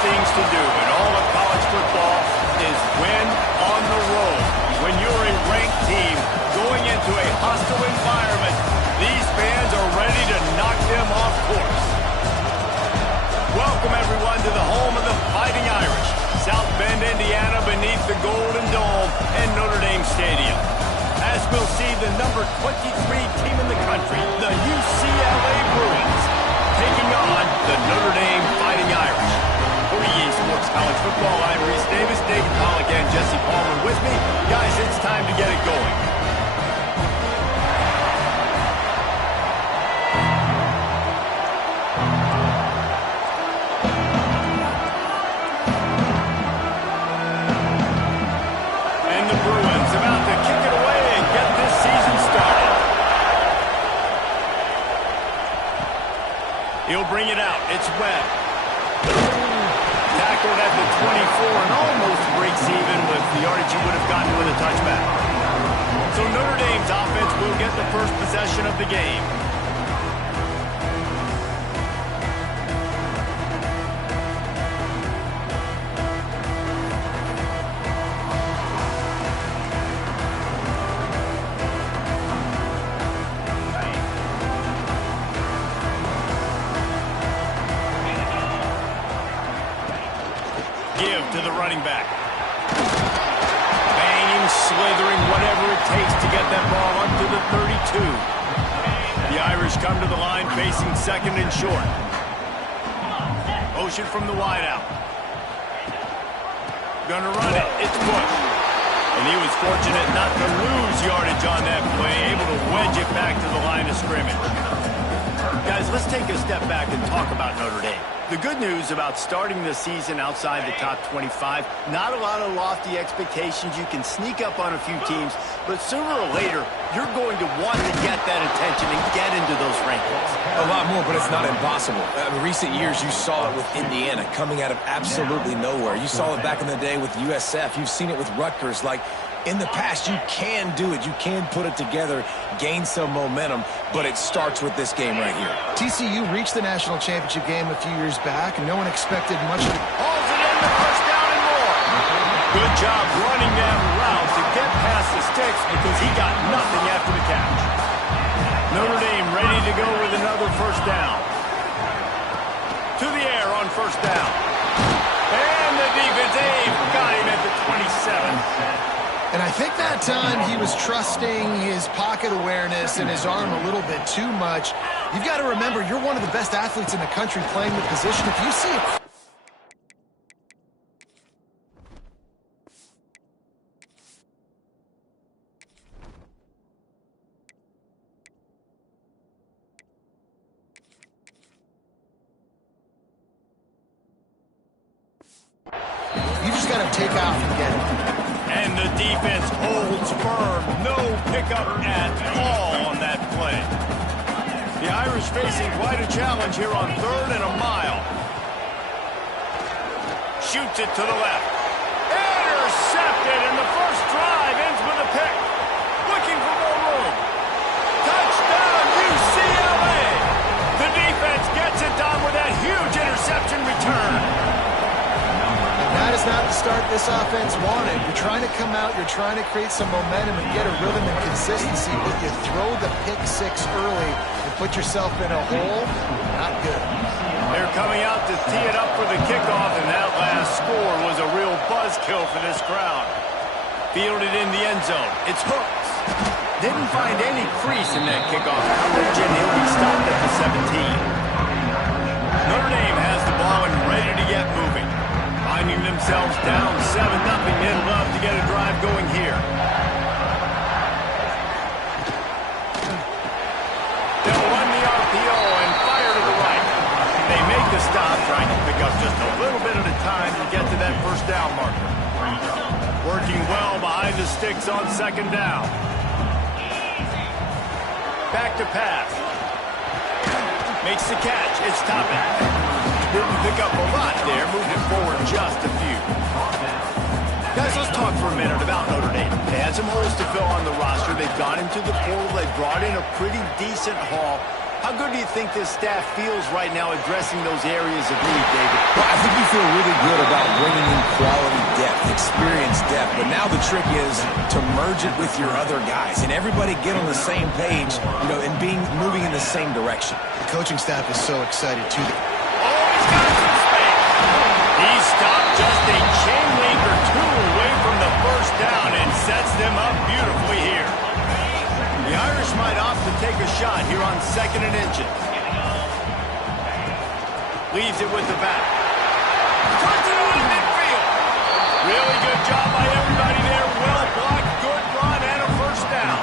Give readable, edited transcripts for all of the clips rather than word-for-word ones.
things to do in all of college football is win on the road. When you're a ranked team going into a hostile environment, these fans are ready to knock them off course. Welcome, everyone, to the home of the Fighting Irish, South Bend, Indiana, beneath the Golden Dome and Notre Dame Stadium. As we'll see the number 23 team in the country, the UCLA Bruins, taking on the Notre Dame Fighting Irish. For EA Sports College Football, I'm Reese Davis, David Pollock, and Jesse Palmer with me. Guys, it's time to get it going. And the Bruins about to kick it away and get this season started. He'll bring it out. It's Webb. Tackled at the 24 and almost breaks even with the yardage he would have gotten with a touchback. So Notre Dame's offense will get the first possession of the game. Give to the running back. Banging, slithering, whatever it takes to get that ball up to the 32. The Irish come to the line facing second and short. Motion from the wideout. Gonna run it. It's Bush. And he was fortunate not to lose yardage on that play, able to wedge it back to the line of scrimmage. Guys, let's take a step back and talk about Notre Dame. The good news about starting the season outside the top 25, not a lot of lofty expectations. You can sneak up on a few teams, but sooner or later, you're going to want to get that attention and get into those rankings. A lot more, but it's not impossible. In recent years, you saw it with Indiana coming out of absolutely nowhere. You saw it back in the day with USF. You've seen it with Rutgers. Like, in the past, you can do it. You can put it together, gain some momentum, but it starts with this game right here. TCU reached the national championship game a few years back, and no one expected much of it. Hauls it in, the first down and more. Good job running that route to get past the sticks because he got nothing after the catch. Notre Dame ready to go with another first down. To the air on first down. And the defense, got him at the 27. And I think that time he was trusting his pocket awareness and his arm a little bit too much. You've got to remember, you're one of the best athletes in the country playing the position. If you see a you just got to take off and get it. And the defense holds firm. No pickup at all on that play. The Irish facing quite a challenge here on third and a mile. Shoots it to the left. Intercepted, and the first drive ends with a pick. Looking for more room. Touchdown, UCLA. The defense gets it done with that huge interception return. That is not the start this offense wanted. You're trying to come out, you're trying to create some momentum and get a rhythm and consistency, but you throw the pick six early and put yourself in a hole, not good. They're coming out to tee it up for the kickoff, and that last score was a real buzzkill for this crowd. Fielded in the end zone. It's Hooks. Didn't find any crease in that kickoff coverage, and he'll be stopped at the 17. Notre Dame has the ball and ready to get moving. Finding themselves down 7-0, they'd love to get a drive going here. They'll run the RPO and fire to the right. They make the stop, trying to pick up just a little bit at a time to get to that first down marker. Working well behind the sticks on second down. Back to pass. Makes the catch. It's Toppin. Didn't pick up a lot there, moved it forward just a few. Guys, let's talk for a minute about Notre Dame. They had some holes to fill on the roster. They've gone into the portal. They brought in a pretty decent haul. How good do you think this staff feels right now addressing those areas of need, David? Well, I think you feel really good about bringing in quality depth, experience depth, but now the trick is to merge it with your other guys and everybody get on the same page, and moving in the same direction. The coaching staff is so excited, too. He's got some space. He stopped just a chain link or two away from the first down and sets them up beautifully here. The Irish might opt to take a shot here on 2nd and inches. Leaves it with the back. Turns it into midfield. Really good job by everybody there. Well blocked, good run, and a first down.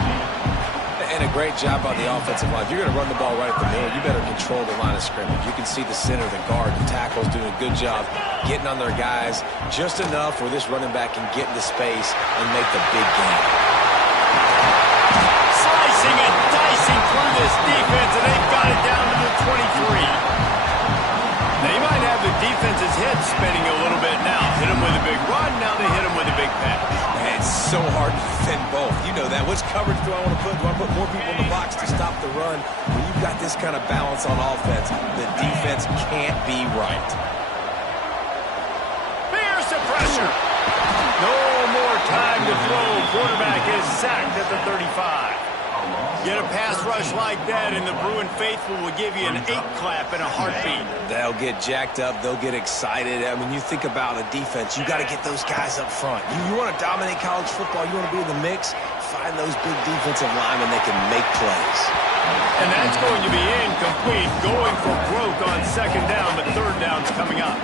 And a great job on the offensive line. If you're going to run the ball right at the middle, you better control the line of scrimmage. You can see the center, the guard, the tackles doing a good job getting on their guys just enough where this running back can get into space and make the big game. Slicing and dicing through this defense, and they've got it down to the 23. They might have the defense's head spinning a little bit now. Hit him with a big run, now they hit him with a big pass. Man, it's so hard to defend both. You know that. Which coverage do I want to put? Do I put more people in the box to stop the run? When you've got this kind of balance on offense, the defense can't be right. Fierce pressure. No more time to throw. Quarterback is sacked at the 35. Get a pass rush like that, and the Bruin faithful will give you an 8-clap and a heartbeat. They'll get jacked up. They'll get excited. I mean, you think about a defense, you got to get those guys up front. You want to dominate college football, you want to be in the mix, find those big defensive linemen that can make plays. And that's going to be incomplete, going for broke on 2nd down, but 3rd down's coming up.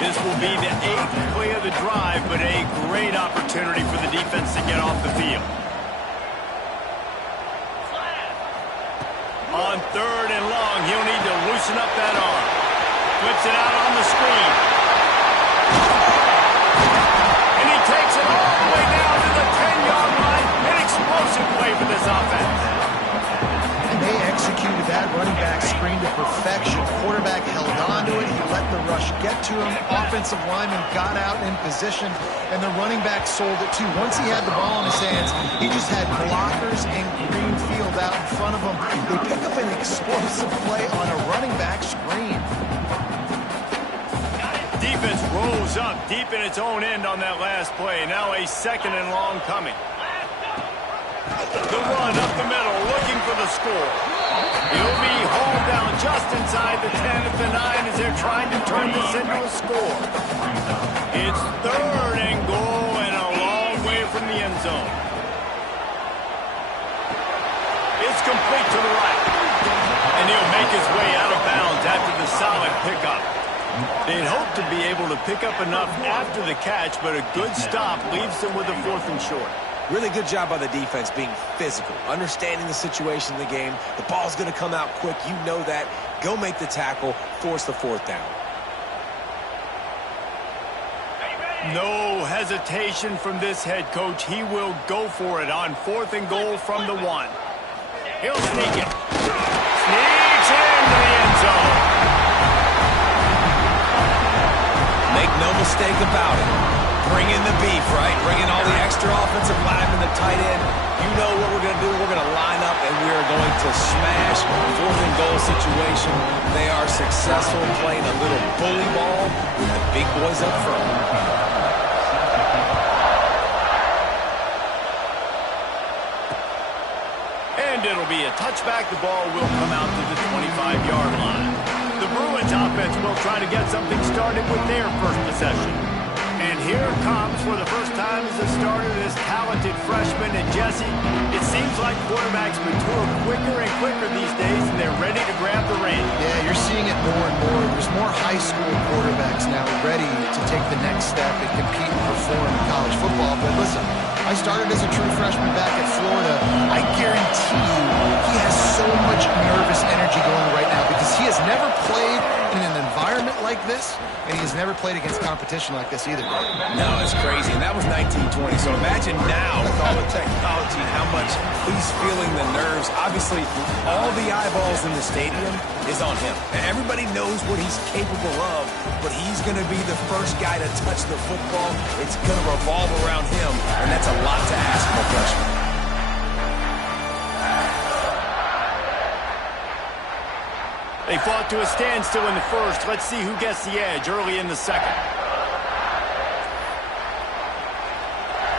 This will be the 8th play of the drive, but a great opportunity for the defense to get off the field. On 3rd and long, he'll need to loosen up that arm. Flips it out on the screen. And he takes it all the way down to the 10-yard line. An explosive play for this offense. And they executed that running back screen to perfection. Quarterback held on to it. He let the rush get to him. Offensive lineman got out in position, and the running back sold it too. Once he had the ball in his hands, he just had blockers and green field out in front of him. They pick up an explosive play on a running back screen. Defense rolls up deep in its own end on that last play. Now a 2nd and long coming. The run up the middle, looking for the score. He'll be hauled down just inside the 10 at the 9 as they're trying to turn this into a score. It's 3rd and goal and a long way from the end zone. It's complete to the right. And he'll make his way out of bounds after the solid pickup. They'd hope to be able to pick up enough after the catch, but a good stop leaves them with a 4th and short. Really good job by the defense being physical, understanding the situation of the game. The ball's going to come out quick. You know that. Go make the tackle, force the 4th down. No hesitation from this head coach. He will go for it on 4th and goal from the 1. He'll sneak it. Sneaks into the end zone. Make no mistake about it. Bring in the beef, right? Bring in all the extra offensive linemen, the tight end. You know what we're going to do. We're going to line up, and we are going to smash 4th and goal situation. They are successful playing a little bully ball with the big boys up front. And it'll be a touchback. The ball will come out to the 25-yard line. The Bruins offense will try to get something started with their first possession. And here comes, for the first time as a starter, this talented freshman. And Jesse, it seems like quarterbacks mature quicker and quicker these days, and they're ready to grab the reins. Yeah, you're seeing it more and more. There's more high school quarterbacks now ready to take the next step and compete and perform in college football. But listen, I started as a true freshman back at Florida. I guarantee you he has so much nervous energy going right now because he has never played in an environment like this, and he has never played against competition like this either. No, it's crazy. And that was 1920. So imagine now with all the technology, how much he's feeling the nerves. Obviously, all the eyeballs in the stadium is on him. And everybody knows what he's capable of, but he's going to be the first guy to touch the football. It's going to revolve around him, and that's a lot to ask from a freshman. fought to a standstill in the first. Let's see who gets the edge early in the second.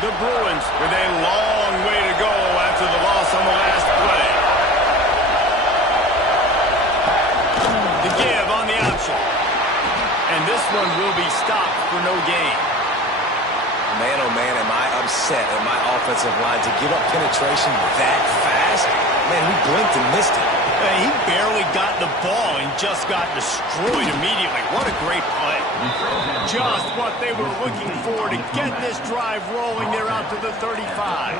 The Bruins with a long way to go after the loss on the last play. The give on the option. And this one will be stopped for no gain. Man, oh man, am I upset at my offensive line to give up penetration that fast. Man, we blinked and missed it. He barely got the ball and just got destroyed immediately. What a great play. Just what they were looking for to get this drive rolling. They're out to the 35.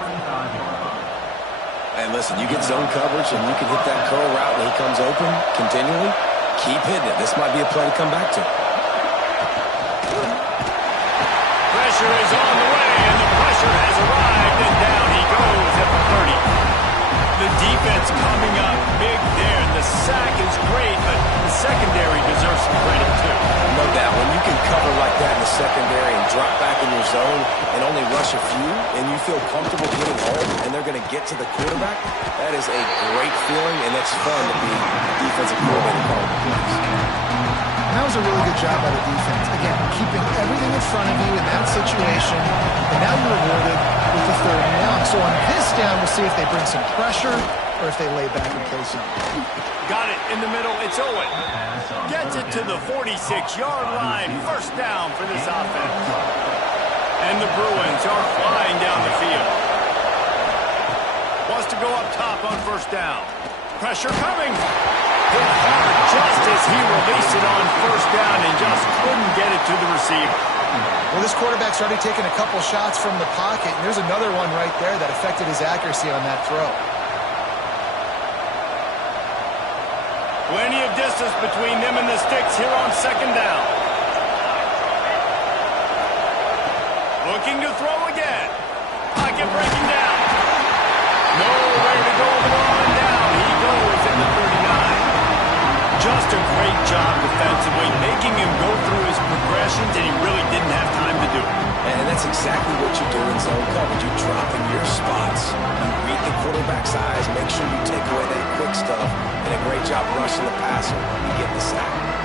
And listen, you get zone coverage and you can hit that curl route when he comes open continually. Keep hitting it. This might be a play to come back to. Pressure is on the way, and the pressure has arrived, and down he goes at the 30. The defense coming up big there. The sack is great, but the secondary deserves some credit, too. No doubt. When you can cover like that in the secondary and drop back in your zone and only rush a few, and you feel comfortable getting home, and they're going to get to the quarterback, that is a great feeling, and it's fun to be defensive coordinator calling the plays. That was a really good job by the defense. Again, keeping everything in front of you in that situation, and now you're rewarded with the third down. So on this down, we'll see if they bring some pressure or if they lay back and play something. Got it in the middle. It's Owen. Gets it to the 46-yard line. First down for this offense. And the Bruins are flying down the field. Wants to go up top on first down. Pressure coming. Hit hard just as he released it on first down and just couldn't get it to the receiver. Well, this quarterback's already taken a couple shots from the pocket, and there's another one right there that affected his accuracy on that throw. Plenty of distance between them and the sticks here on second down. Looking to throw again. Pocket breaking down. Nowhere to go but on down. He goes at the 39. Just a great job defensively, making him go through his progressions, and he really didn't have time to do it. And that's exactly what you do in zone coverage. You drop in your spots, you read the quarterback's eyes, make sure you take away that quick stuff, and a great job rushing the passer. You get the sack.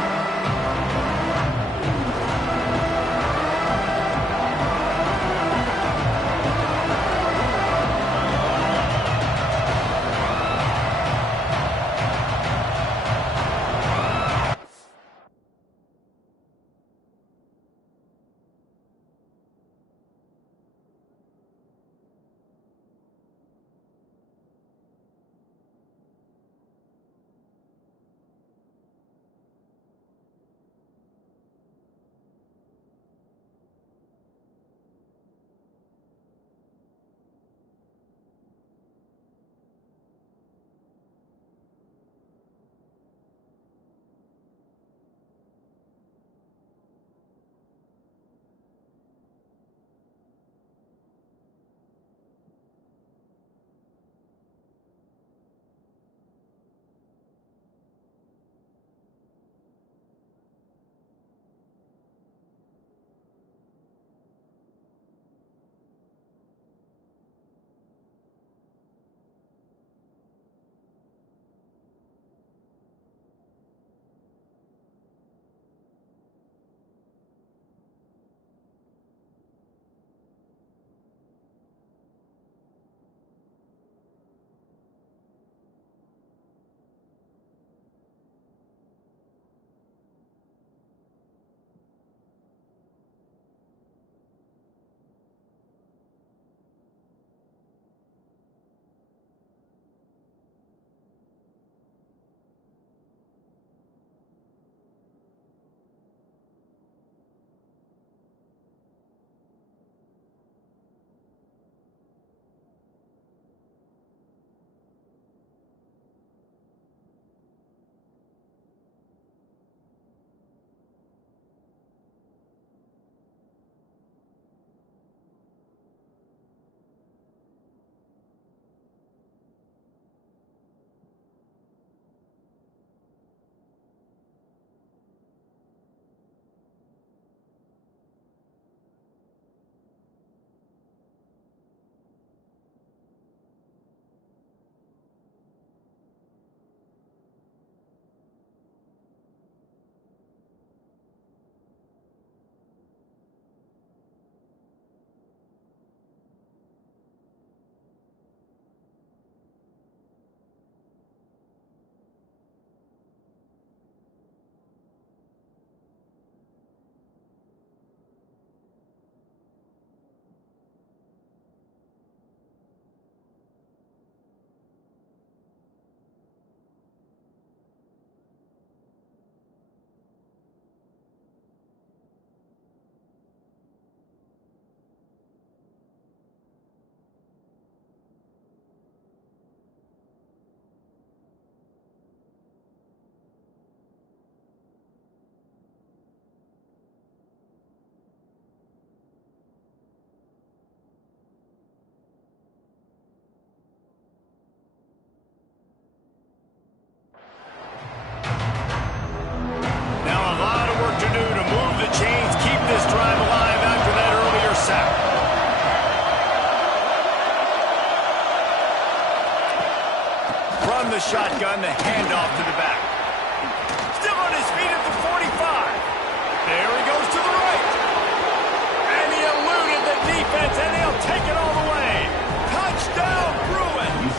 From the shotgun, the handoff to the back. Still on his feet at the 45. There he goes to the right. And he eluded the defense, and he'll take it all the way. Touchdown, Bruins.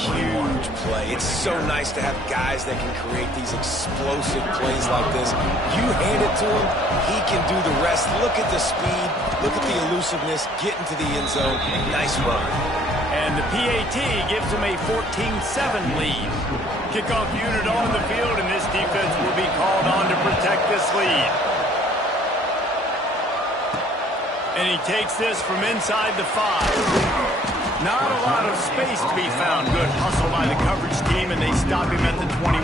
Huge play. It's so nice to have guys that can create these explosive plays like this. You hand it to him, he can do the rest. Look at the speed. Look at the elusiveness. Get into the end zone. Nice run. And the PAT gives him a 14-7 lead. Kickoff unit on the field, and this defense will be called on to protect this lead. And he takes this from inside the 5. Not a lot of space to be found. Good hustle by the coverage team, and they stop him at the 21.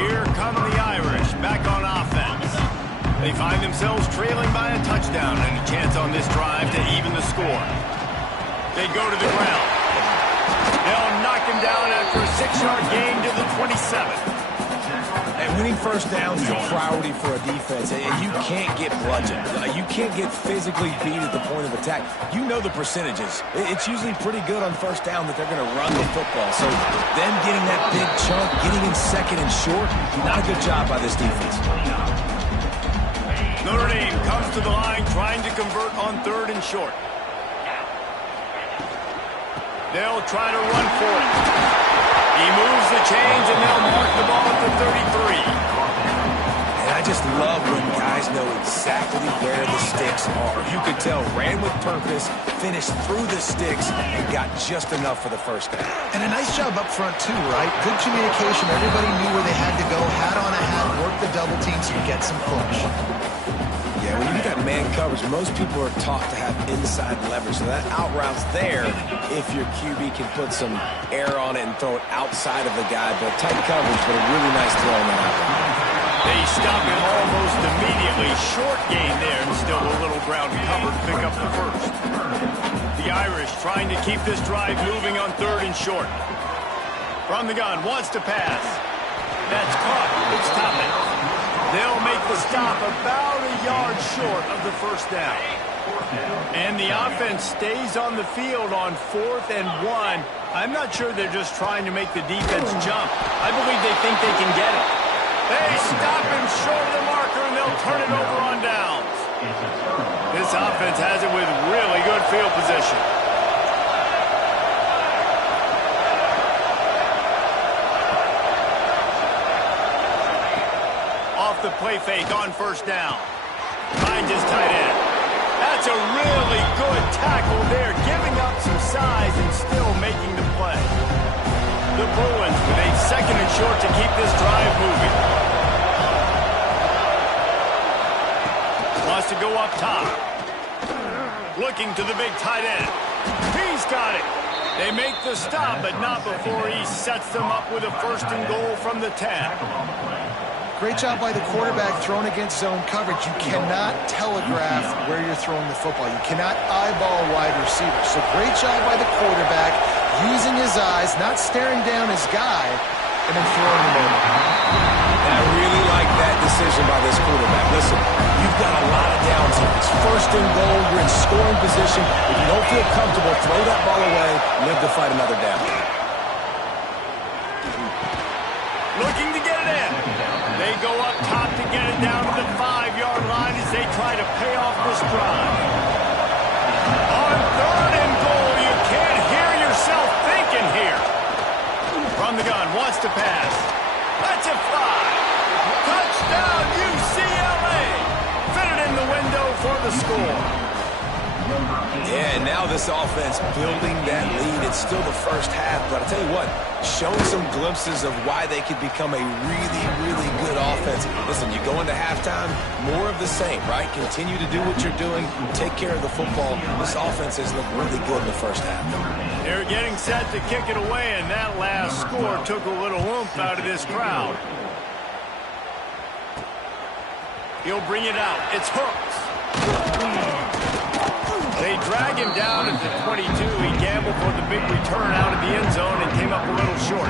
Here come the Irish, back on offense. They find themselves trailing by a touchdown and a chance on this drive to even the score. They go to the ground. They'll knock him down after a 6-yard gain to the 27. And winning first downs is a priority for a defense, and you can't get bludgeoned. You can't get physically beat at the point of attack. You know the percentages. It's usually pretty good on first down that they're going to run the football. So them getting that big chunk, getting in second and short, not a good job by this defense. Notre Dame comes to the line trying to convert on 3rd and short. They'll try to run for it. He moves the chains, and they'll mark the ball at the 33. And I just love when guys know exactly where the sticks are. You could tell, ran with purpose, finished through the sticks, and got just enough for the first down. And a nice job up front, too, right? Good communication. Everybody knew where they had to go. Hat on a hat, work the double team so you get some push. Yeah, when you get that man coverage, most people are taught to have inside leverage. So that out route's there if your QB can put some air on it and throw it outside of the guy. But tight coverage, but a really nice throw on that out. They stop him almost immediately. Short gain there, and still a little ground cover to pick up the first. The Irish trying to keep this drive moving on 3rd and short. From the gun, wants to pass. That's caught. It's Toppin. They'll make the stop about a yard short of the first down. And the offense stays on the field on 4th and 1. I'm not sure they're just trying to make the defense jump. I believe they think they can get it. They stop him short of the marker, and they'll turn it over on downs. This offense has it with really good field position. The play fake on first down. Finds his tight end. That's a really good tackle there, giving up some size and still making the play. The Bruins with a 2nd and short to keep this drive moving. Wants to go up top. Looking to the big tight end. He's got it. They make the stop, but not before he sets them up with a 1st and goal from the 10. Great job by the quarterback thrown against zone coverage. You cannot telegraph where you're throwing the football. You cannot eyeball wide receivers. So great job by the quarterback using his eyes, not staring down his guy, and then throwing him over. And I really like that decision by this quarterback. Listen, you've got a lot of downs here. It's 1st and goal. You're in scoring position. If you don't feel comfortable, throw that ball away. Live to fight another down. Looking to get it in. They go up top to get it down to the 5-yard line as they try to pay off this drive. On 3rd and goal, you can't hear yourself thinking here. From the gun, wants to pass. That's a 5. Touchdown, UCLA. Fitted in the window for the score. Yeah, and now this offense building that lead. It's still the first half, but I'll tell you what, showing some glimpses of why they could become a really, really good offense. Listen, you go into halftime, more of the same, right? Continue to do what you're doing, take care of the football. This offense has looked really good in the first half. They're getting set to kick it away, and that last score took a little oomph out of this crowd. He'll bring it out. It's Hooks. They drag him down at the 22. He gambled for the big return out of the end zone and came up a little short.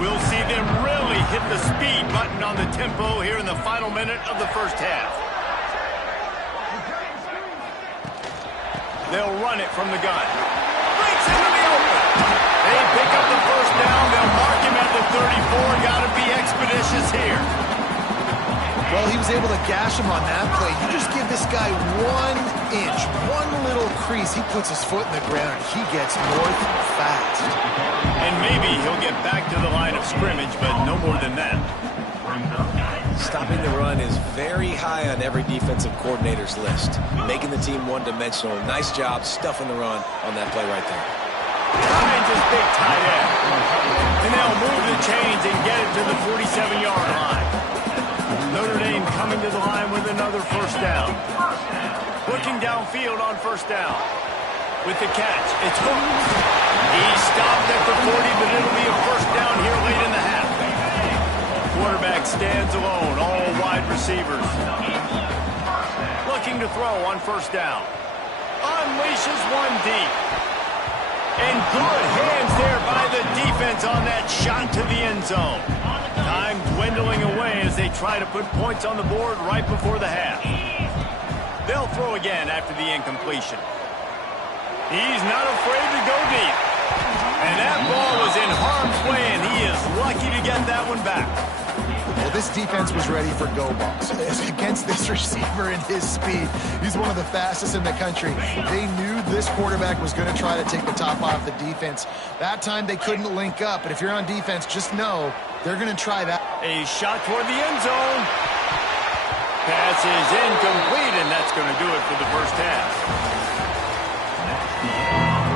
We'll see them really hit the speed button on the tempo here in the final minute of the first half. They'll run it from the gun. Breaks into the open. They pick up the first down. They'll mark him at the 34. Got to be expeditious here. Well, he was able to gash him on that play. You just give this guy 1 inch, one little crease. He puts his foot in the ground, and he gets north fast. And maybe he'll get back to the line of scrimmage, but no more than that. Stopping the run is very high on every defensive coordinator's list. Making the team one-dimensional. Nice job stuffing the run on that play right there. Finds his big tight end. And they'll move the chains and get it to the 47-yard line. Notre Dame coming to the line with another first down. Looking downfield on first down. With the catch, it's hooked. He stopped at the 40, but it'll be a first down here late in the half. Quarterback stands alone, all wide receivers. Looking to throw on first down. Unleashes one deep. And good hands there by the defense on that shot to the end zone. Time dwindling away as they try to put points on the board right before the half. They'll throw again after the incompletion. He's not afraid to go deep. And that ball was in harm's way, and he is lucky to get that one back. Well, this defense was ready for go balls. Against this receiver and his speed, he's one of the fastest in the country. They knew this quarterback was going to try to take the top off the defense. That time they couldn't link up, but if you're on defense, just know they're going to try that. A shot toward the end zone. Pass is incomplete, and that's going to do it for the first half.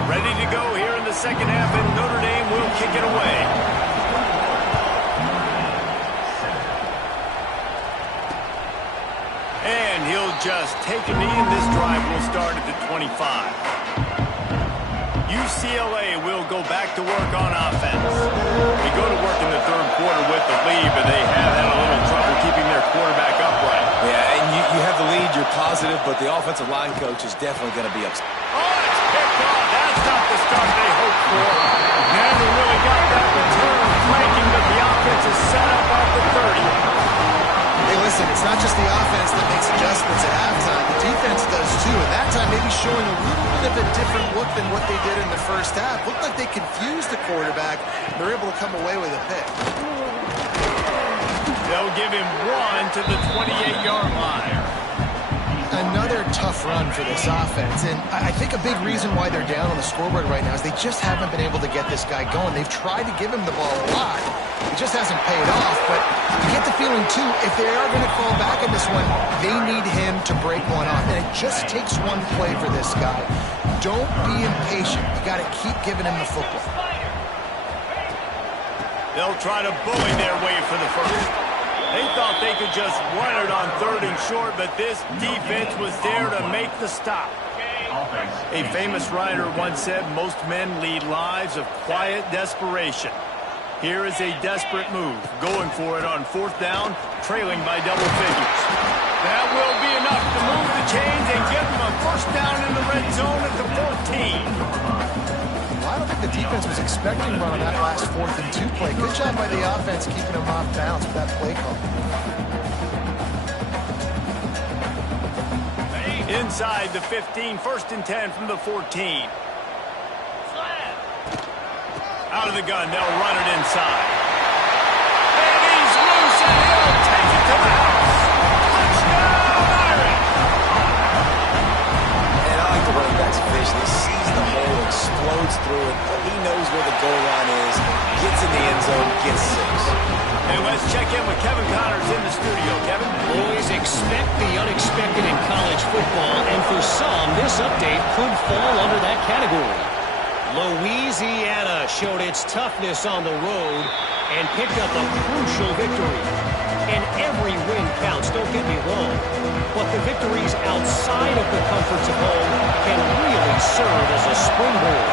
Ready to go here in the second half, and Notre Dame will kick it away. And he'll just take a knee, and this drive will start at the 25. UCLA will go back to work on offense. They go to work in the third quarter with the lead, but they have had a little trouble keeping their quarterback upright. Yeah, and you have the lead, you're positive, but the offensive line coach is definitely going to be upset. Oh, it's picked off. That's not the start they hoped for. Never really got that return flanking, but the offense is set up off the 30. Hey, listen, it's not just the offense that makes adjustments at halftime. The defense does too, and that time maybe showing a little bit of a different look than what they did in the first half. Looked like they confused the quarterback. They're able to come away with a pick. They'll give him one to the 28-yard line. Another tough run for this offense, and I think a big reason why they're down on the scoreboard right now is they just haven't been able to get this guy going. They've tried to give him the ball a lot. It just hasn't paid off, but you get the feeling, too, if they are going to fall back in this one, they need him to break one off, and it just takes one play for this guy. Don't be impatient. You got to keep giving him the football. They'll try to bully their way for the first. They thought they could just run it on third and short, but this defense was there to make the stop. A famous writer once said, most men lead lives of quiet desperation. Here is a desperate move, going for it on fourth down, trailing by double figures. That will be enough to move the chains and give them a first down in the red zone at the 14. I don't think the defense was expecting run on that last 4th and 2 play. Good job by the offense keeping them off bounds with that play call. Inside the 15, 1st and 10 from the 14. Out of the gun, they'll run it inside. And he's loose, and he'll take it to the house. Touchdown, Irish! And I like the running back's vision. He sees the hole, explodes through it. He knows where the goal line is, gets in the end zone, gets 6. Hey, let's check in with Kevin Connors in the studio. Kevin? Boys, expect the unexpected in college football, and for some, this update could fall under that category. Louisiana showed its toughness on the road and picked up a crucial victory. And every win counts, don't get me wrong. But the victories outside of the comforts of home can really serve as a springboard.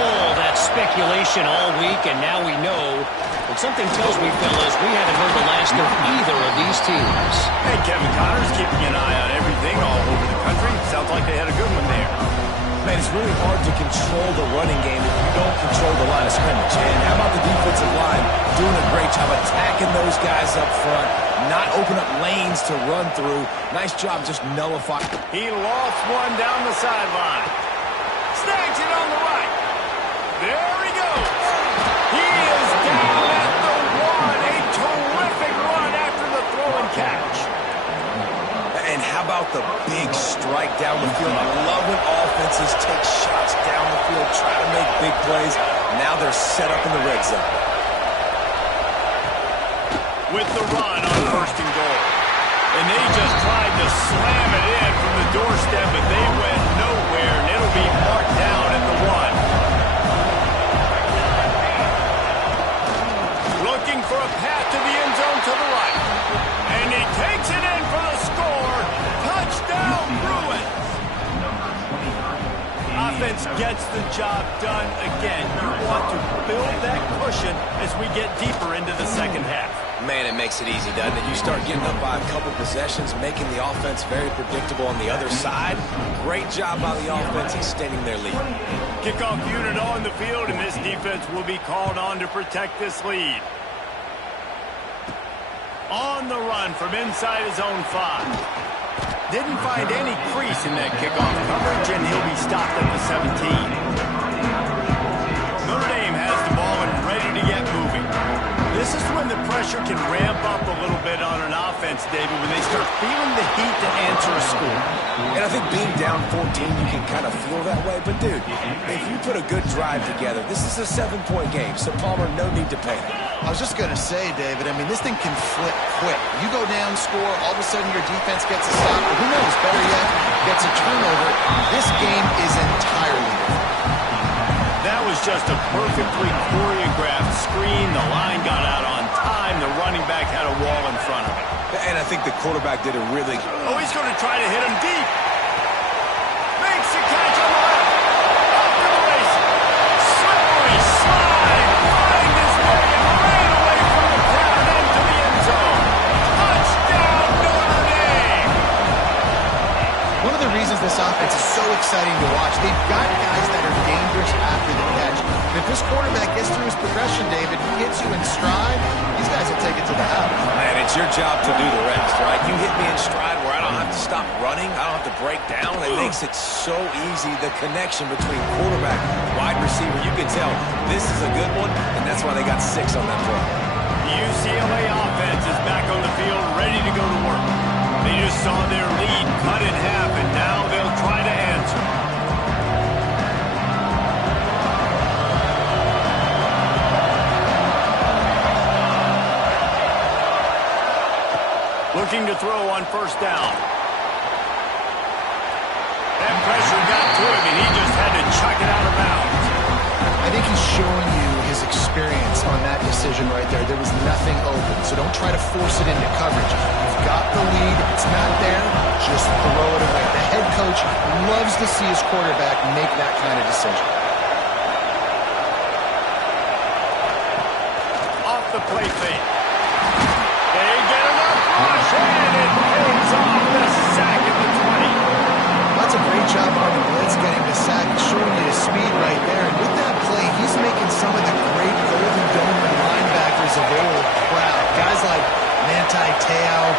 All that speculation all week, and now we know. But something tells me, fellas, we haven't heard the last of either of these teams. Hey, Kevin Connors keeping an eye on everything all over the country. Sounds like they had a good one there. Man, it's really hard to control the running game if you don't control the line of scrimmage. And how about the defensive line doing a great job attacking those guys up front, not open up lanes to run through. Nice job just nullifying. He lost one down the sideline. Snags it on the right. There the big strike down the field. I love when offenses take shots down the field, try to make big plays. Now they're set up in the red zone. With the run on 1st and goal. And they just tried to slam it in from the doorstep, but they went nowhere, and it'll be marked down at the 1. Looking for a path to the end zone to the right. And he takes it in for the score. Touchdown, Bruins. Offense gets the job done again. You want to build that cushion as we get deeper into the second half. Man, it makes it easy, doesn't it? You start getting up by a couple possessions, making the offense very predictable on the other side. Great job by the offense extending their lead. Kickoff unit on the field, and this defense will be called on to protect this lead. On the run from inside his own 5. Didn't find any crease in that kickoff coverage, and he'll be stopped at the 17. Notre Dame has the ball and ready to get moving. This is when the pressure can ramp up a little bit on an offense, David, when they start feeling the heat to answer a score. And I think being down 14, you can kind of feel that way. But, dude, if you put a good drive together, this is a 7-point game, so Palmer, no need to panic. I was just going to say, David, I mean, this thing can flip quick. You go down, score, all of a sudden your defense gets a stop, or who knows, better yet, gets a turnover. This game is entirely different. That was just a perfectly choreographed screen. The line got out on time. The running back had a wall in front of him. And I think the quarterback did a really... Oh, he's going to try to hit him deep. Makes the catch on the left. Off to the races. Slippery slide. Find his way and ran away from the crowd into the end zone. Touchdown, Notre Dame. One of the reasons this offense is so exciting to watch, they've got guys that are dangerous after the catch. And if this quarterback gets through his progression, David, hits you in stride, these guys will take it to the house. Man, it's your job to do the rest, right? You hit me in stride where I don't have to stop running. I don't have to break down. It makes it so easy, the connection between quarterback, wide receiver. You can tell this is a good one, and that's why they got 6 on that play. The UCLA offense is back on the field, ready to go to work. They just saw their lead cut in half, and now they'll try to answer. Looking to throw on 1st down. That pressure got to him, and he just had to chuck it out of bounds. I think he's showing you his experience on that decision right there. There was nothing open, so don't try to force it into coverage. You've got the lead. If it's not there, just throw it away. The head coach loves to see his quarterback make that kind of decision. Off the play fake. They get enough push, and it pays off the sack at the 20. That's a great job on the blitz, getting the sack, showing you his speed right there. And with that play, he's making some of the great Golden Dome linebackers of old proud. Guys like Manti Te'o,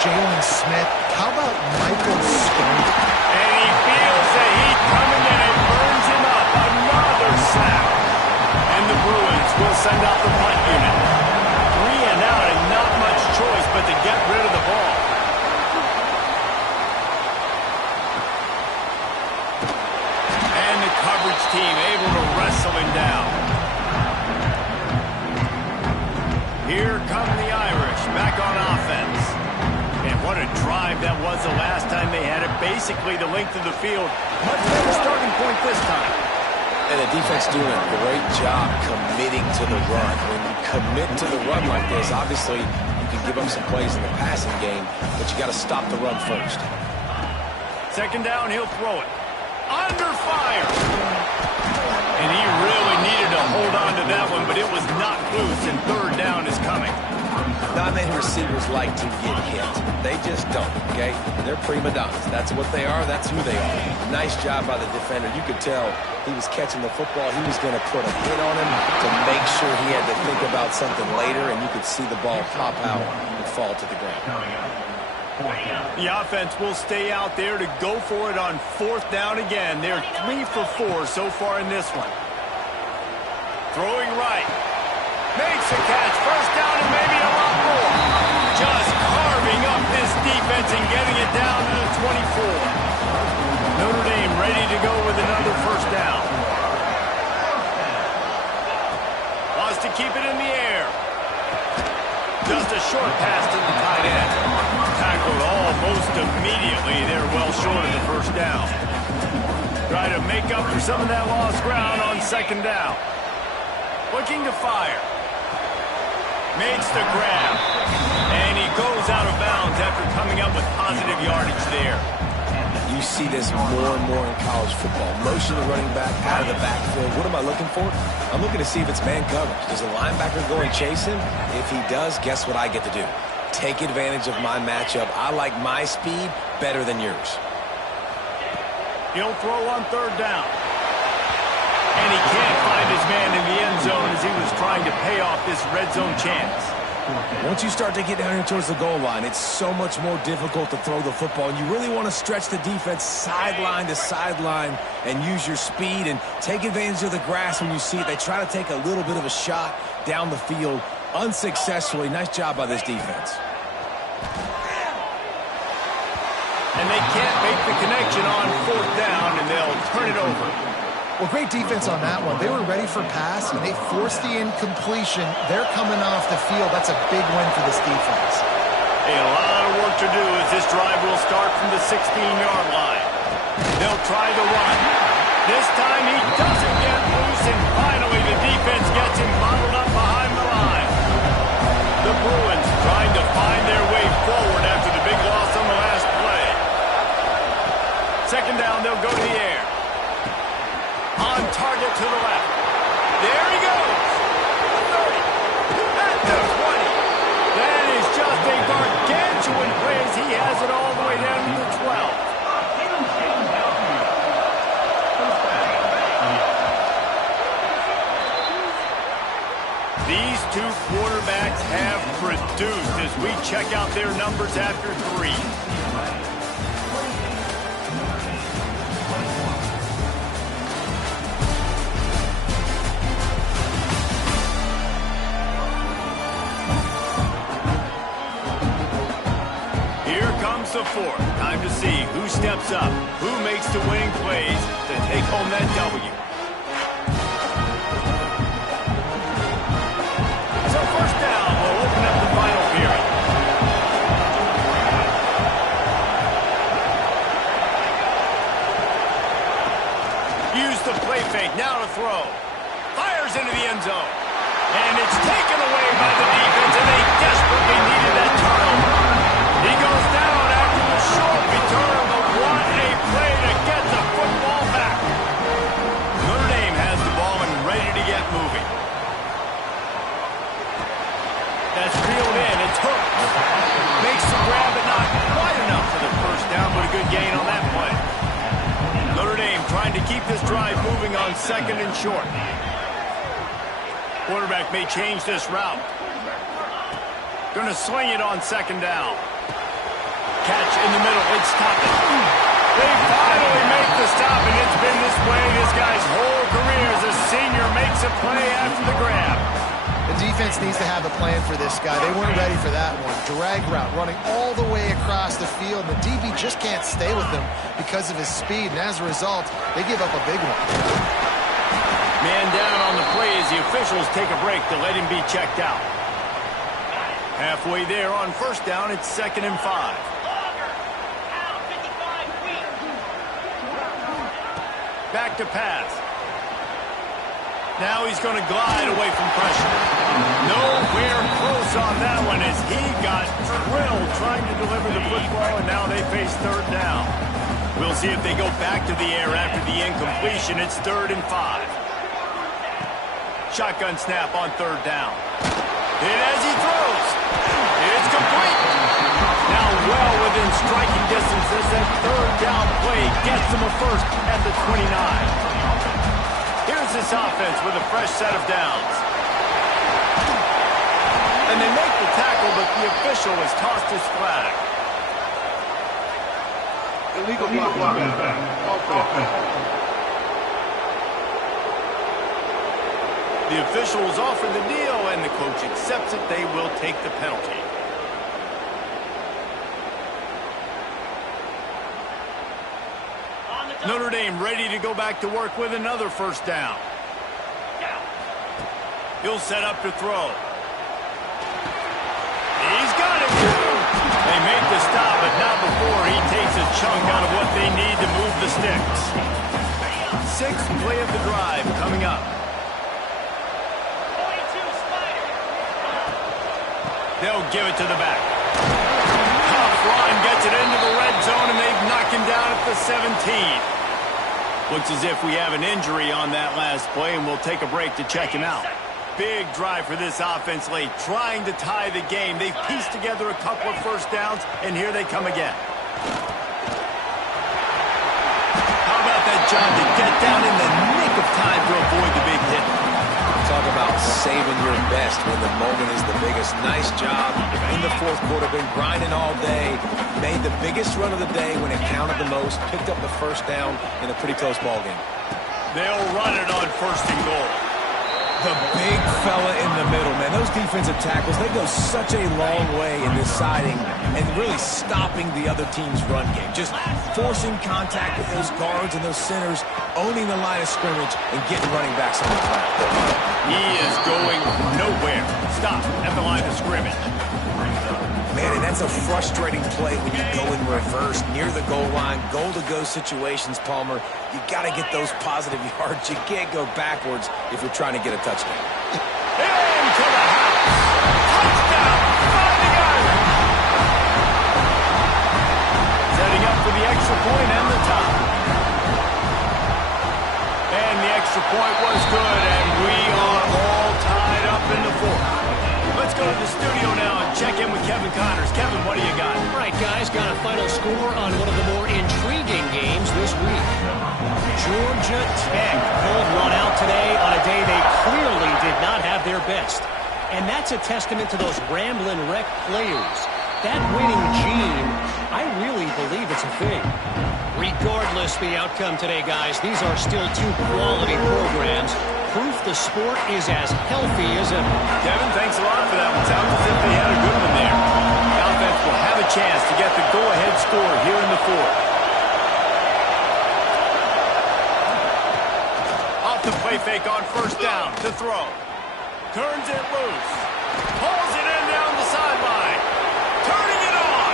Jalen Smith. How about Michael Scott? And he feels the heat coming in. It burns him up. Another sack. And the Bruins will send out the punt unit. 3 and out, and not much choice but to get rid of the ball. And the coverage team able to wrestle him down. Here come the Irish back on offense. And what a drive that was the last time they had it. Basically the length of the field. Much better starting point this time. And the defense doing a great job committing to the run. When you commit to the run like this, obviously you can give up some plays in the passing game, but you got to stop the run first. 2nd down, he'll throw it. Under fire. And he really needed to hold on to that one, but it was not loose, and 3rd down is coming. Not many receivers like to get hit. They just don't, okay? They're prima donnas. That's what they are. That's who they are. Nice job by the defender. You could tell he was catching the football. He was going to put a hit on him to make sure he had to think about something later, and you could see the ball pop out and fall to the ground. The offense will stay out there to go for it on 4th down again. They're 3 for 4 so far in this one. Throwing right. Makes a catch. 1st down and maybe a lot more. Just carving up this defense and getting it down to the 25. to go with another first down. Wants to keep it in the air. Just a short pass to the tight end. Tackled almost immediately. They're well short of the first down. Try to make up for some of that lost ground on second down. Looking to fire. Makes the grab. And he goes out of bounds after coming up with positive yardage there. You see this more and more in college football. Motion the running back out of the backfield. What am I looking for? I'm looking to see if it's man coverage. Does the linebacker go and chase him? If he does, guess what I get to do? Take advantage of my matchup. I like my speed better than yours. He'll throw on third down. And he can't find his man in the end zone as he was trying to pay off this red zone chance. Once you start to get down here towards the goal line, it's so much more difficult to throw the football. And you really want to stretch the defense sideline to sideline and use your speed and take advantage of the grass when you see it. They try to take a little bit of a shot down the field unsuccessfully. Nice job by this defense. And they can't make the connection on fourth down, and they'll turn it over. Well, great defense on that one. They were ready for pass, and they forced the incompletion. They're coming off the field. That's a big win for this defense. A lot of work to do as this drive will start from the 16-yard line. They'll try the run. This time he doesn't get loose, and finally the defense gets him bottled up behind the line. The Bruins trying to find their way forward after the big loss on the last play. Second down, they'll go to the air. On target to the left. There he goes. The 30. At the 20. That is just a gargantuan play as he has it all the way down to the 12. These two quarterbacks have produced as we check out their numbers after 3. The fourth. Time to see who steps up, who makes the winning plays to take home that W. So first down will open up the final period. Use the play fake now to throw. Fires into the end zone. And it's taken away by the defense, and they desperately needed that turnover. He goes down after the short return, but what a play to get the football back. Notre Dame has the ball and ready to get moving. That's reeled in. It's hooked. Makes the grab, but not quite enough for the first down, but a good gain on that play. Notre Dame trying to keep this drive moving on second and short. Quarterback may change this route. Going to swing it on second down. Catch in the middle. It's stopped. They finally make the stop, and it's been this way this guy's whole career as a senior makes a play after the grab. The defense needs to have a plan for this guy. They weren't ready for that one. Drag route running all the way across the field. The DB just can't stay with him because of his speed, and as a result, they give up a big one. Man down on the play as the officials take a break to let him be checked out. Halfway there on first down, it's 2nd and 5. Back to pass. Now he's going to glide away from pressure. Nowhere close on that one as he got drilled trying to deliver the football, and now they face third down. We'll see if they go back to the air after the incompletion. It's 3rd and 5. Shotgun snap on third down. And as he throws, it's complete. Now well within striking distance as that third down play gets them a first at the 29. Here's this offense with a fresh set of downs. And they make the tackle, but the official has tossed his flag. Illegal block. The officials offer the deal, and the coach accepts it. They will take the penalty. On the Notre Dame ready to go back to work with another first down. He'll set up to throw. He's got it. They make the stop, but not before he takes a chunk out of what they need to move the sticks. Sixth play of the drive coming up. They'll give it to the back. Tough run gets it into the red zone, and they've knocked him down at the 17. Looks as if we have an injury on that last play, and we'll take a break to check him out. Big drive for this offense late, trying to tie the game. They've pieced together a couple of first downs, and here they come again. How about that job to get down in the nick of time to avoid the big hit? Talk about saving your best when the moment is the biggest. Nice job in the fourth quarter. Been grinding all day. Made the biggest run of the day when it counted the most. Picked up the first down in a pretty close ball game. They'll run it on first and goal. The big fella in the middle, man. Those defensive tackles, they go such a long way in deciding and really stopping the other team's run game. Just forcing contact with those guards and those centers, owning the line of scrimmage, and getting running backs on the track. He is going nowhere. Stop at the line of scrimmage. Man, and that's a frustrating play when you go in reverse near the goal line, goal-to-go situations, Palmer. You got to get those positive yards. You can't go backwards if you're trying to get a touchdown. Into the house. Touchdown. Finding Ireland. Setting up for the extra point and the top. And the extra point was good, and we are all tied up in the fourth. Let's go to the studio now and check in with Kevin Connors. Kevin, what do you got? All right, guys, got a final score on one of the more intriguing games this week. Georgia Tech pulled one out today on a day they clearly did not have their best. And that's a testament to those Ramblin' Wreck players. That winning gene, I really believe it's a thing. Regardless the outcome today, guys, these are still two quality programs. Proof the sport is as healthy as ever. Kevin, thanks a lot for that one. Sounds as if they had a good one there. The offense will have a chance to get the go-ahead score here in the fourth. Off the play fake on first down to throw. Turns it loose. Pulls it in down the sideline. Turning it on.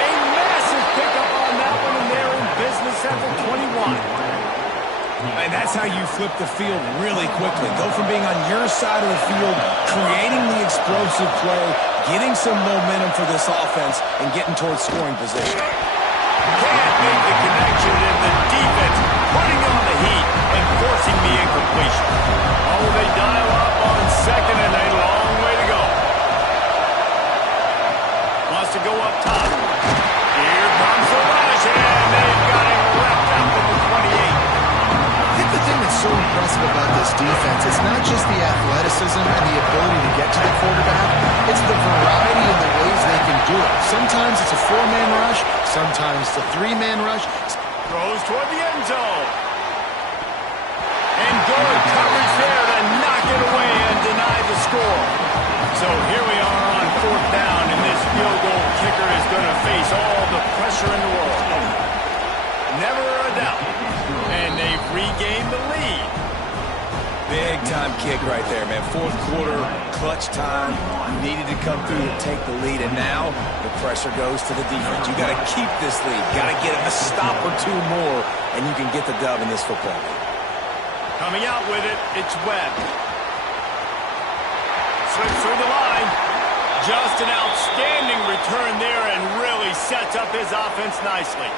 A massive pickup on that one, and they're in business at the 21. And that's how you flip the field really quickly. Go from being on your side of the field, creating the explosive play, getting some momentum for this offense, and getting towards scoring position. Can't make the connection, and the defense putting on the heat and forcing the incompletion. Oh, they dial up on second, and a long way to go. Wants to go up top. Here comes the rush, and they've got him wrapped up in the 28. The thing that's so impressive about this defense is not just the athleticism and the ability to get to the quarterback, it's the variety of the ways they can do it. Sometimes it's a four-man rush, sometimes it's a three-man rush. Throws toward the end zone. And good coverage there to knock it away and deny the score. So here we are on fourth down, and this field goal kicker is going to face all the pressure in the world. Never a doubt. And they've regained the lead. Big-time kick right there, man. Fourth quarter, clutch time. Needed to come through and take the lead, and now the pressure goes to the defense. You got to keep this lead. Got to get a stop or two more, and you can get the dub in this football game. Coming out with it, it's Webb. Slips through the line. Just an outstanding return there and really sets up his offense nicely.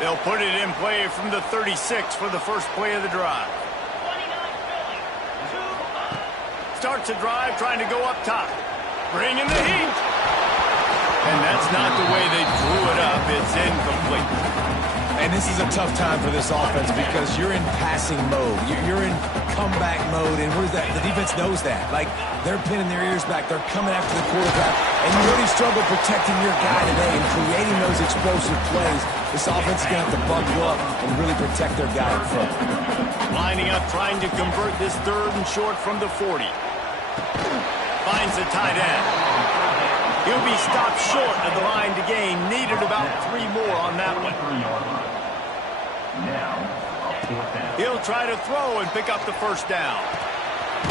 They'll put it in play from the 36 for the first play of the drive. Starts a drive trying to go up top. Bringing the heat. And that's not the way they drew it up. It's incomplete. And this is a tough time for this offense because you're in passing mode. You're in comeback mode, and where's that? The defense knows that. Like, they're pinning their ears back. They're coming after the quarterback, and you really struggle protecting your guy today and creating those explosive plays. This offense is going to have to buckle up and really protect their guy in front. Lining up, trying to convert this third and short from the 40. Finds the tight end. He'll be stopped short of the line to gain. Needed about 3 more on that one. He'll try to throw and pick up the first down.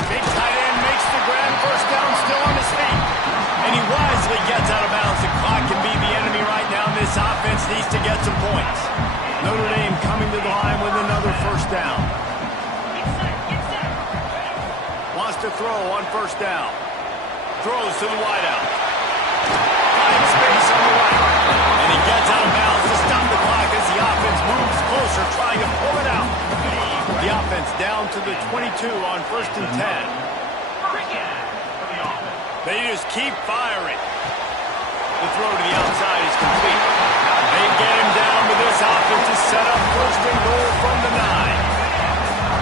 Big tight end makes the grab. First down, still on his feet. And he wisely gets out of bounds. The clock can be the enemy right now. This offense needs to get some points. Notre Dame coming to the line with another first down. Wants to throw on first down. Throws to the wideout. Finds space on the right. And he gets out of bounds to stop the clock as the offense moves closer, trying to pull it out. The offense down to the 22 on 1st and 10. They just keep firing. The throw to the outside is complete. They get him down, but this offense is set up 1st and goal from the 9.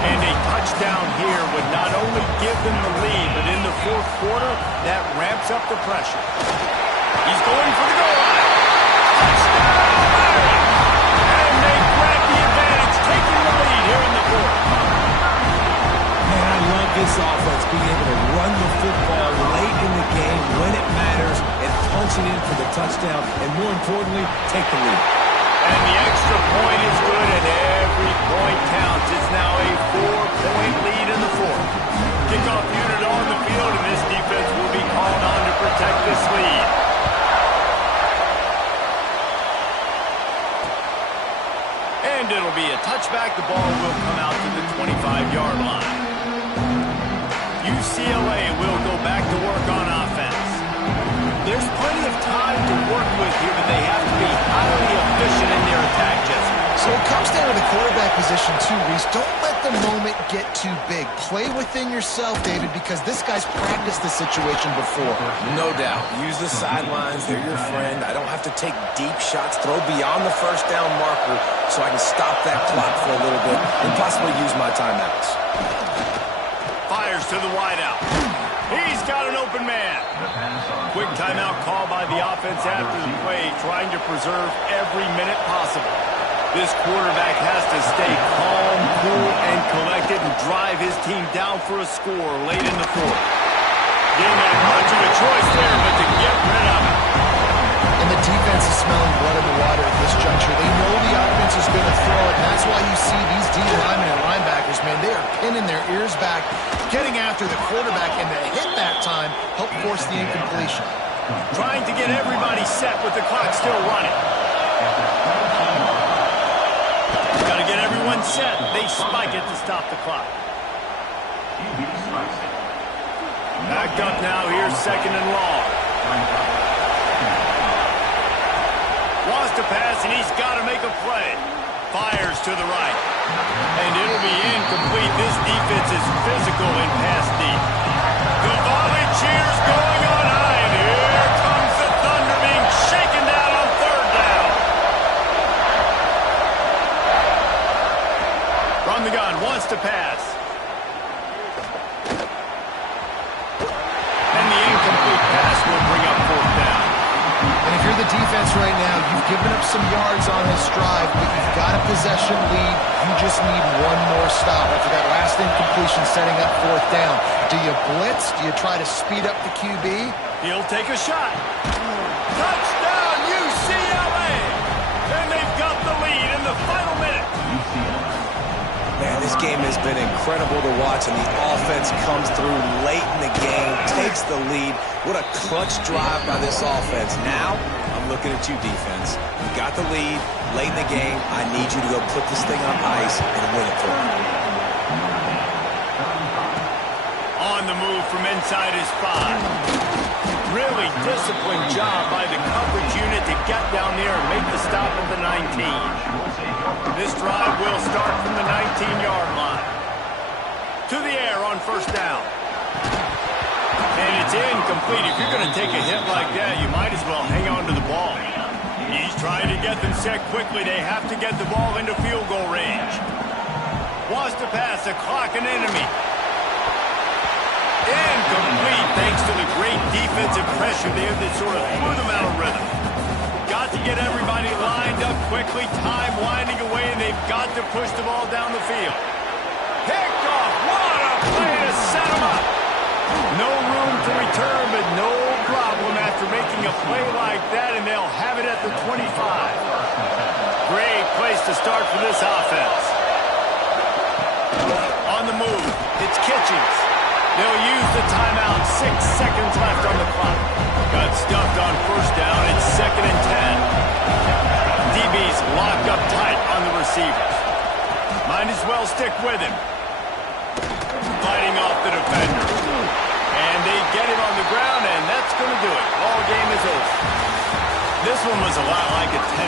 And a touchdown here would not only give them the lead, but in the 4th quarter, that ramps up the pressure. He's going for the goal line. Touchdown! And they grab the advantage, taking the lead here in the 4th. Man, I love this offense being able to run the football late in the game when it matters and punching in for the touchdown, and more importantly, take the lead. And the extra point is good, and every point counts. It's now a 4-point lead in the 4th. Kickoff unit on the field, and this defense will be called on to protect this lead. And it'll be a touchback. The ball will come out to the 25-yard line. UCLA will go back to work on offense. There's plenty of time to work with here, but they have to be highly efficient in their attack, Jesse. So it comes down to the quarterback position too, Reese. Don't let the moment get too big. Play within yourself, David, because this guy's practiced this situation before. No doubt. Use the sidelines. They're your friend. I don't have to take deep shots, throw beyond the first down marker so I can stop that clock for a little bit and possibly use my timeouts. Fires to the wideout. He's got an open man. Quick timeout call by the offense after the play, trying to preserve every minute possible. This quarterback has to stay calm, cool, and collected and drive his team down for a score late in the 4th. Didn't have much of a choice there, but to get rid of it. And the defense is smelling blood in the water at this juncture. They know the offense is going to throw it, and that's why you see these D linemen and linebackers, man, they are pinning their ears back, getting after the quarterback, and the hit that time helped force the incompletion. Trying to get everybody set with the clock still running. Got to get everyone set. They spike it to stop the clock. Back up now. Here's 2nd and long. Wants to pass, and he's got to make a play. Fires to the right. And it'll be incomplete. This defense is physical and pass deep. The volley cheers going on high, and here comes the Thunder being shaken down on 3rd down. From the gun, wants to pass. And the incomplete pass will bring up 4th down. And if you're the defense right now, you've given up some yards on this drive, but you've got a possession lead. You just need one more stop after that last incompletion setting up 4th down. Do you blitz? Do you try to speed up the QB? He'll take a shot. Touchdown, UCLA! And they've got the lead in the final minute. Man, this game has been incredible to watch, and the offense comes through late in the game, takes the lead. What a clutch drive by this offense. Now, I'm looking at you, defense. You got the lead late in the game. I need you to go put this thing on ice and win it for me. On the move from inside his 5. Really disciplined job by the coverage unit to get down there and make the stop at the 19. This drive will start from the 19-yard line. To the air on 1st down. And it's incomplete. If you're going to take a hit like that, you might as well hang on to the ball. He's trying to get them set quickly. They have to get the ball into field goal range. Wants to pass the clock, an enemy. Incomplete thanks to the great defensive pressure there that sort of threw them out of rhythm. Got to get everybody lined up quickly, time winding away, and they've got to push the ball down the field. Picked off, what a play to set them up. No room to return, but no problem after making a play like that, and they'll have it at the 25. Great place to start for this offense. On the move, it's Kitchens. They'll use the timeout. 6 seconds left on the clock. Got stuffed on first down. It's 2nd and 10. DB's locked up tight on the receivers. Might as well stick with him. Fighting off the defender. And they get him on the ground, and that's going to do it. Ball game is over. This one was a lot like a 10